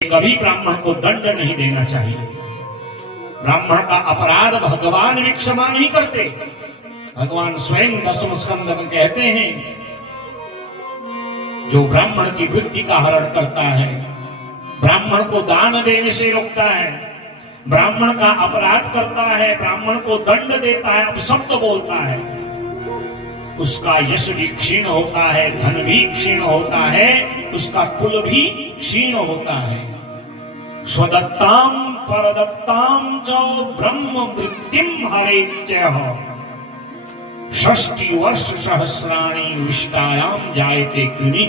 कभी ब्राह्मण को दंड नहीं देना चाहिए। ब्राह्मण का अपराध भगवान भी क्षमा नहीं करते। भगवान स्वयं 10वें स्कंद में कहते हैं, जो ब्राह्मण की वृत्ति का हरण करता है, ब्राह्मण को दान देने से रोकता है, ब्राह्मण का अपराध करता है, ब्राह्मण को दंड देता है, अपशब्द बोलता है, उसका यश भी क्षीण होता है, धन भी क्षीण होता है, उसका कुल भी क्षीण होता है। स्वदत्ताम परदत्ताम च ब्रह्म वृत्तिम हरेत्यः 60 वर्ष सहस्राणि विष्टायाम जायते कृमि।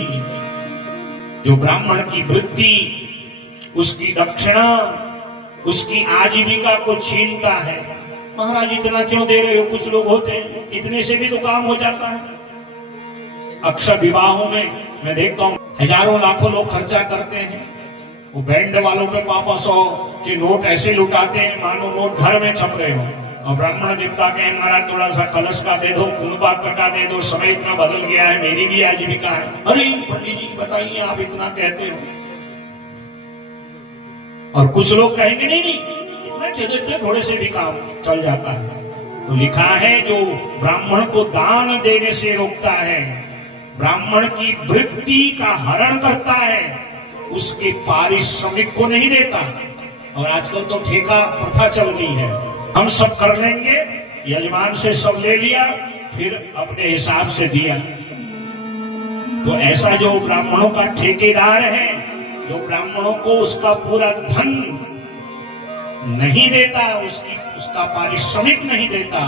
जो ब्राह्मण की वृत्ति, उसकी दक्षिणा, उसकी आजीविका को छीनता है, महाराज इतना क्यों दे रहे हो? कुछ लोग होते हैं इतने से भी तो काम हो जाता है। अक्सर विवाहों में मैं देखता हूँ हजारों लाखों लोग खर्चा करते हैं, वो बैंड वालों पे 500 के नोट ऐसे लुटाते हैं मानो नोट घर में छप रहे हो, और ब्राह्मण देवता के महाराज थोड़ा सा कलश का दे दो, कुल पात्र का दे दो, समय इतना बदल गया है, मेरी भी आजीविका है। अरे पंडित जी बताइए, आप इतना कहते हो। और कुछ लोग कहेंगे नहीं इतना दे देते, थोड़े से भी काम चल जाता है। तो लिखा है, जो ब्राह्मण को दान देने से रोकता है, ब्राह्मण की वृत्ति का हरण करता है, उसके पारिश्रमिक को नहीं देता। और आजकल तो ठेका प्रथा चल गई है, हम सब कर लेंगे, यजमान से सब ले लिया, फिर अपने हिसाब से दिया। तो ऐसा जो ब्राह्मणों का ठेकेदार है, जो ब्राह्मणों को उसका पूरा धन नहीं देता, उसका पारिश्रमिक नहीं देता,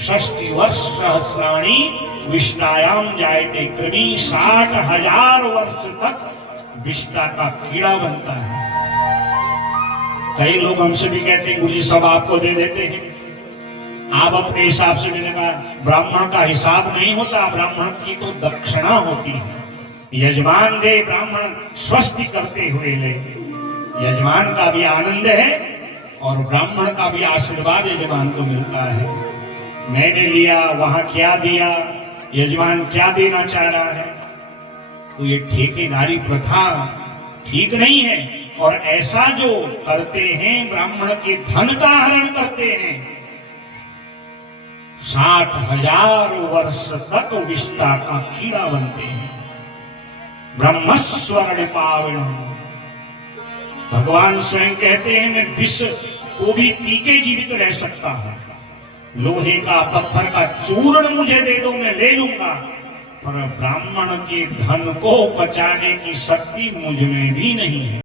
60 वर्ष सहस्राणि विष्टायाम जायते कृमि, 60,000 वर्ष तक विष्टा का कीड़ा बनता है। कई लोग हमसे भी कहते हैं, गुरुजी सब आपको दे देते हैं, आप अपने हिसाब से। मैंने कहा, ब्राह्मण का हिसाब नहीं होता, ब्राह्मण की तो दक्षिणा होती है। यजमान दे, ब्राह्मण स्वस्ति करते हुए ले। यजमान का भी आनंद है और ब्राह्मण का भी आशीर्वाद यजमान को मिलता है। मैंने लिया, वहां क्या दिया, यजमान क्या देना चाह रहा है। तो ये ठेकेदारी प्रथा ठीक नहीं है। और ऐसा जो करते हैं, ब्राह्मण के धन का हरण करते हैं, 60,000 वर्ष तक विष्टा का कीड़ा बनते हैं। ब्रह्मस्वर्ण पावनम, भगवान स्वयं कहते हैं, मैं विष को भी पी के जीवित रह सकता हूं। लोहे का, पत्थर का चूर्ण मुझे दे दो, मैं ले लूंगा, पर ब्राह्मण के धन को बचाने की शक्ति मुझ में भी नहीं है।